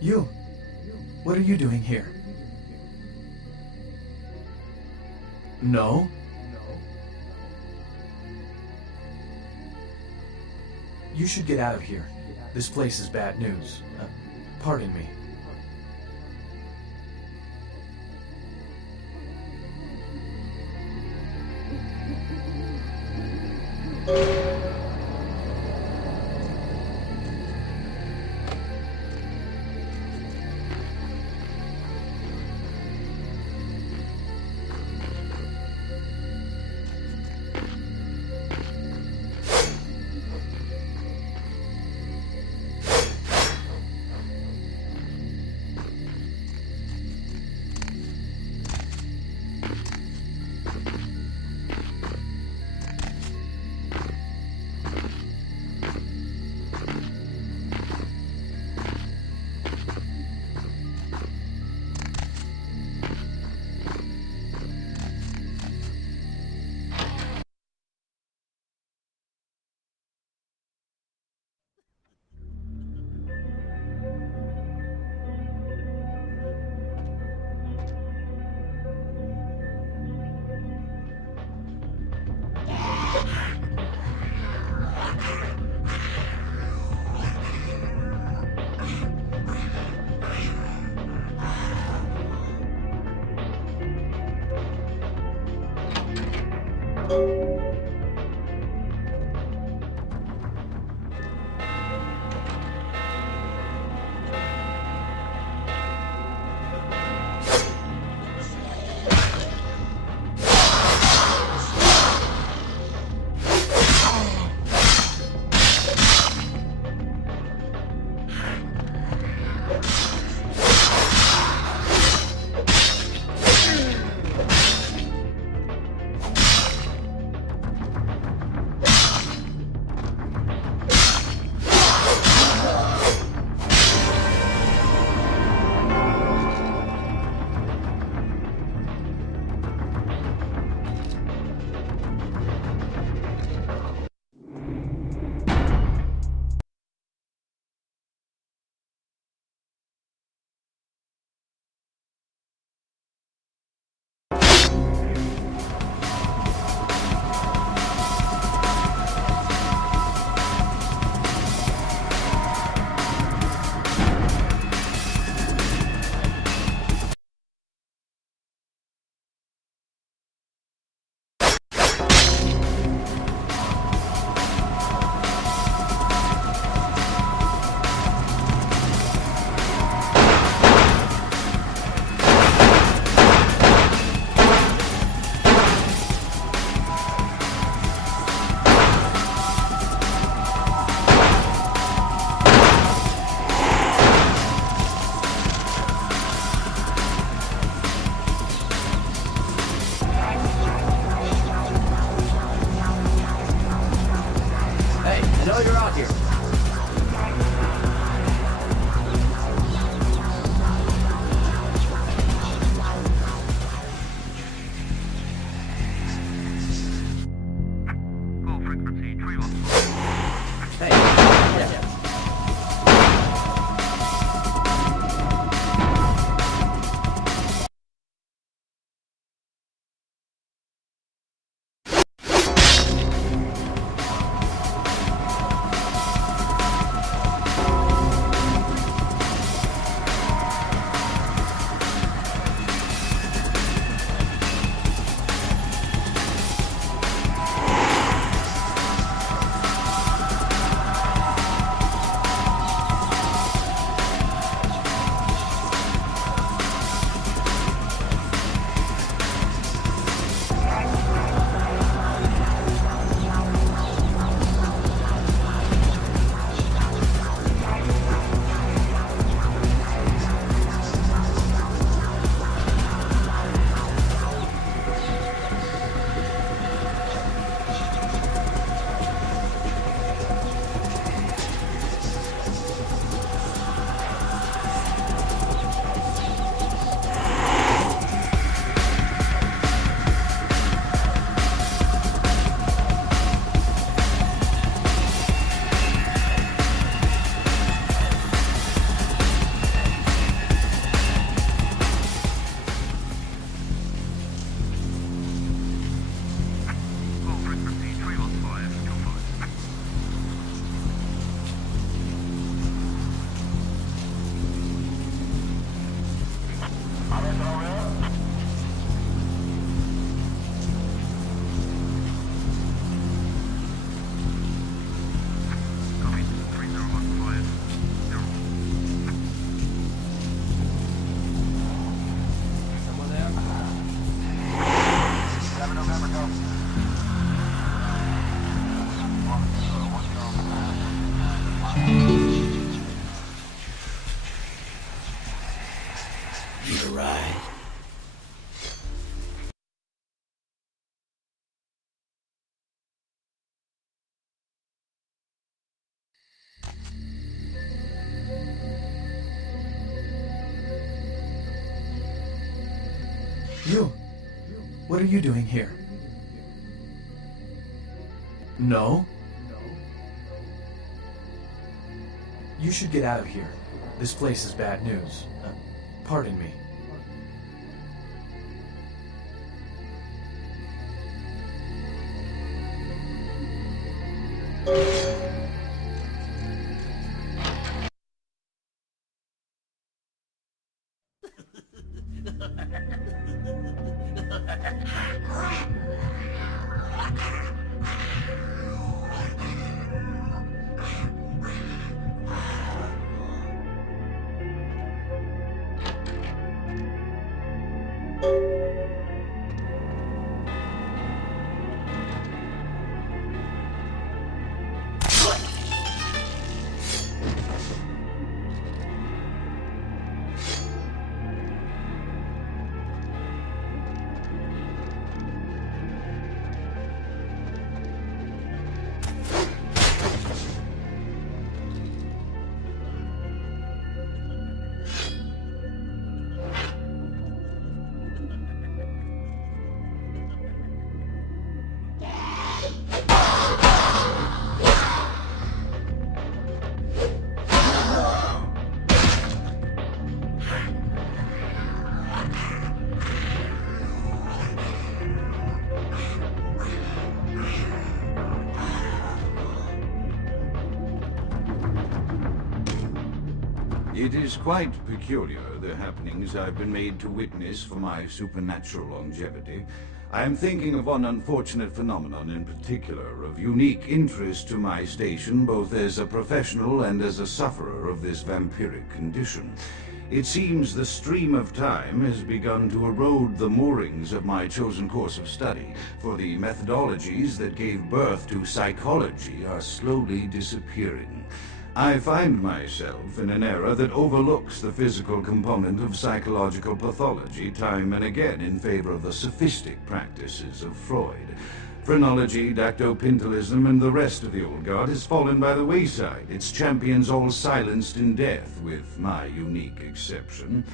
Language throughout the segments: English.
You. What are you doing here? No? You should get out of here. This place is bad news. Pardon me. right. You! What are you doing here? No? You should get out of here. This place is bad news. Pardon me. It is quite peculiar, the happenings I've been made to witness for my supernatural longevity. I am thinking of one unfortunate phenomenon in particular, of unique interest to my station, both as a professional and as a sufferer of this vampiric condition. It seems the stream of time has begun to erode the moorings of my chosen course of study, for the methodologies that gave birth to psychology are slowly disappearing. I find myself in an era that overlooks the physical component of psychological pathology time and again in favor of the sophistic practices of Freud. Phrenology, dactopintilism, and the rest of the old guard has fallen by the wayside, its champions all silenced in death, with my unique exception.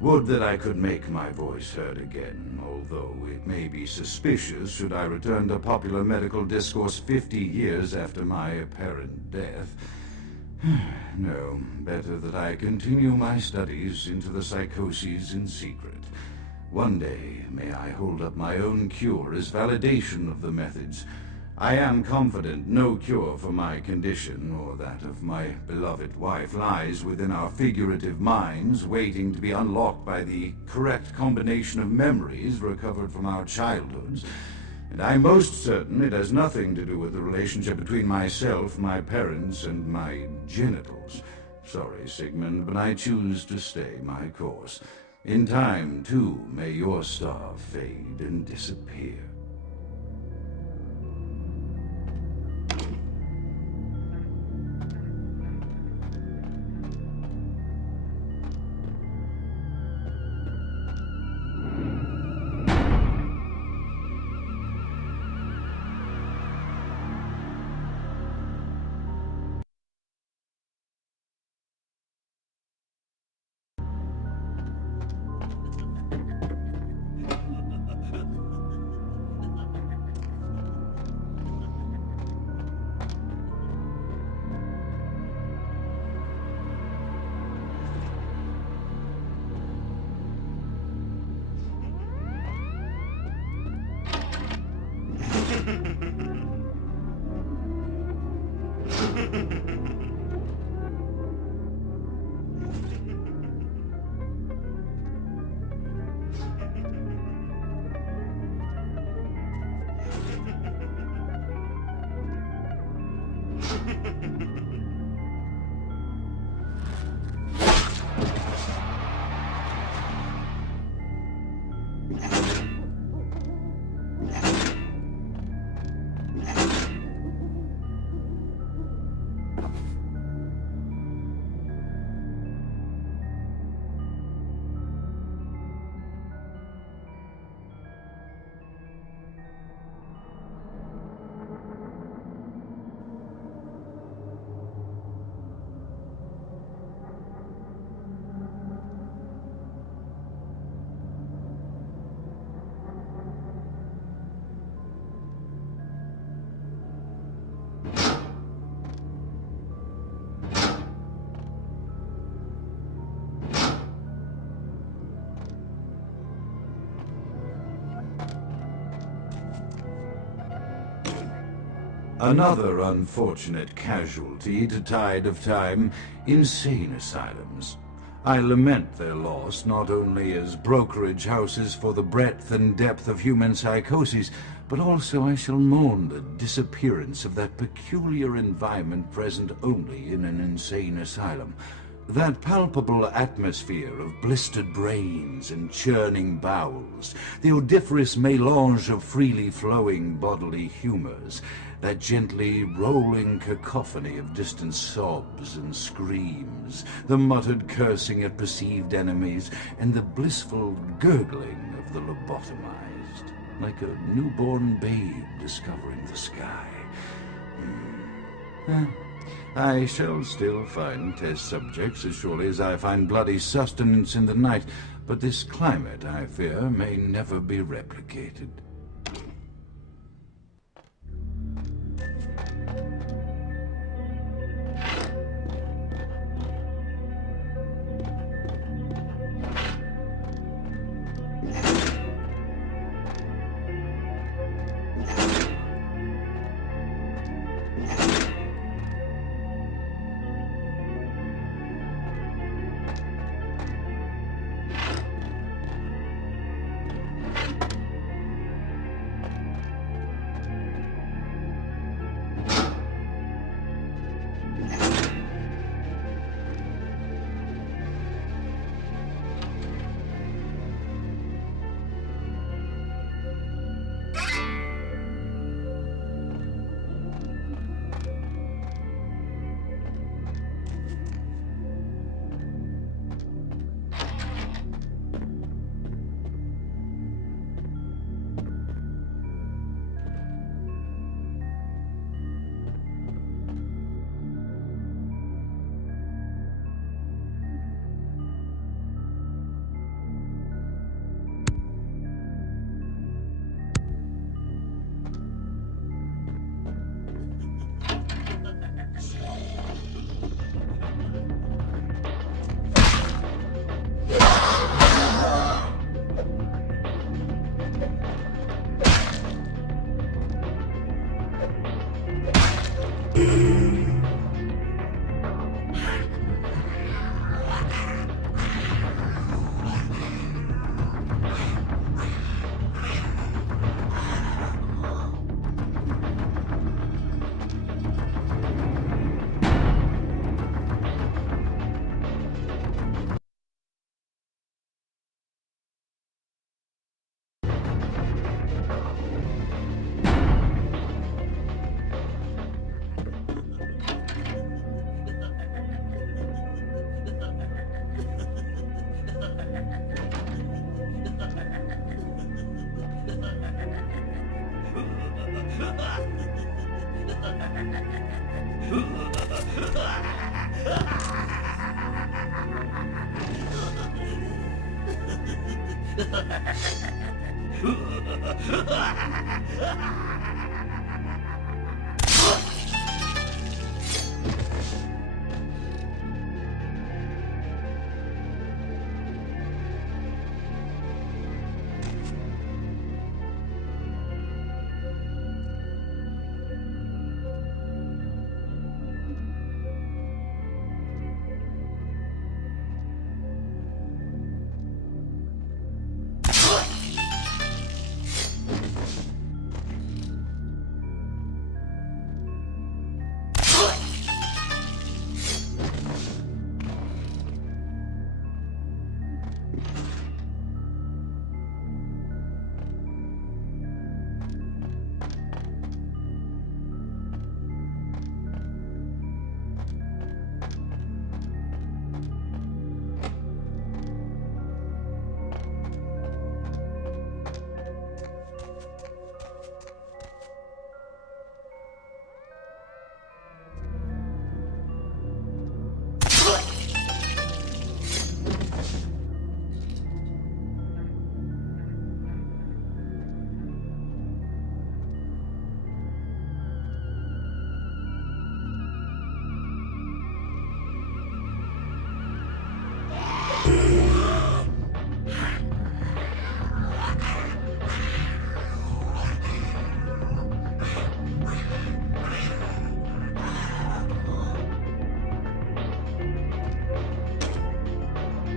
Would that I could make my voice heard again, although it may be suspicious should I return to popular medical discourse 50 years after my apparent death. No, better that I continue my studies into the psychoses in secret. One day, may I hold up my own cure as validation of the methods. I am confident no cure for my condition, or that of my beloved wife, lies within our figurative minds, waiting to be unlocked by the correct combination of memories recovered from our childhoods. And I'm most certain it has nothing to do with the relationship between myself, my parents, and my genitals. Sorry, Sigmund, but I choose to stay my course. In time, too, may your star fade and disappear. Another unfortunate casualty to tide of time, insane asylums. I lament their loss not only as brokerage houses for the breadth and depth of human psychoses, but also I shall mourn the disappearance of that peculiar environment present only in an insane asylum. That palpable atmosphere of blistered brains and churning bowels, the odoriferous melange of freely flowing bodily humors, that gently rolling cacophony of distant sobs and screams, the muttered cursing at perceived enemies, and the blissful gurgling of the lobotomized, like a newborn babe discovering the sky. I shall still find test subjects as surely as I find bloody sustenance in the night, but this climate, I fear, may never be replicated.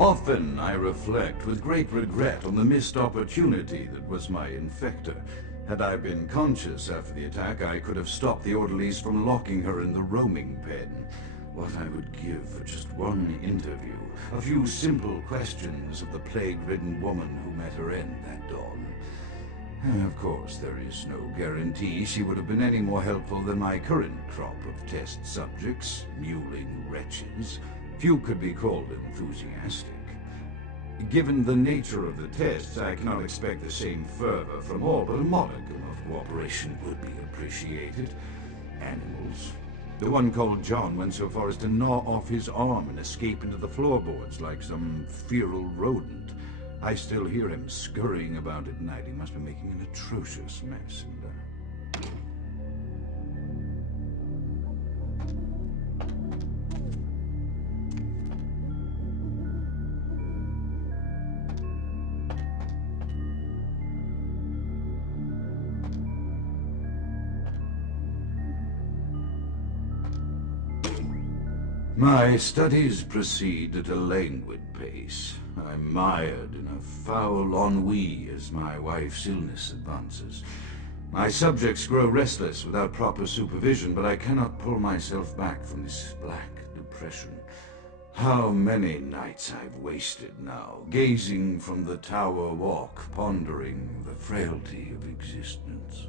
Often I reflect with great regret on the missed opportunity that was my infector. Had I been conscious after the attack, I could have stopped the orderlies from locking her in the roaming pen. What I would give for just one interview, a few simple questions of the plague-ridden woman who met her end that dawn. Of course, there is no guarantee she would have been any more helpful than my current crop of test subjects, mewling wretches. Few could be called enthusiastic. Given the nature of the tests, I cannot expect the same fervor from all, but a modicum of cooperation would be appreciated. Animals. The one called John went so far as to gnaw off his arm and escape into the floorboards like some feral rodent. I still hear him scurrying about at night. He must be making an atrocious mess in there. My studies proceed at a languid pace. I'm mired in a foul ennui as my wife's illness advances. My subjects grow restless without proper supervision, but I cannot pull myself back from this black depression. How many nights I've wasted now, gazing from the tower walk, pondering the frailty of existence.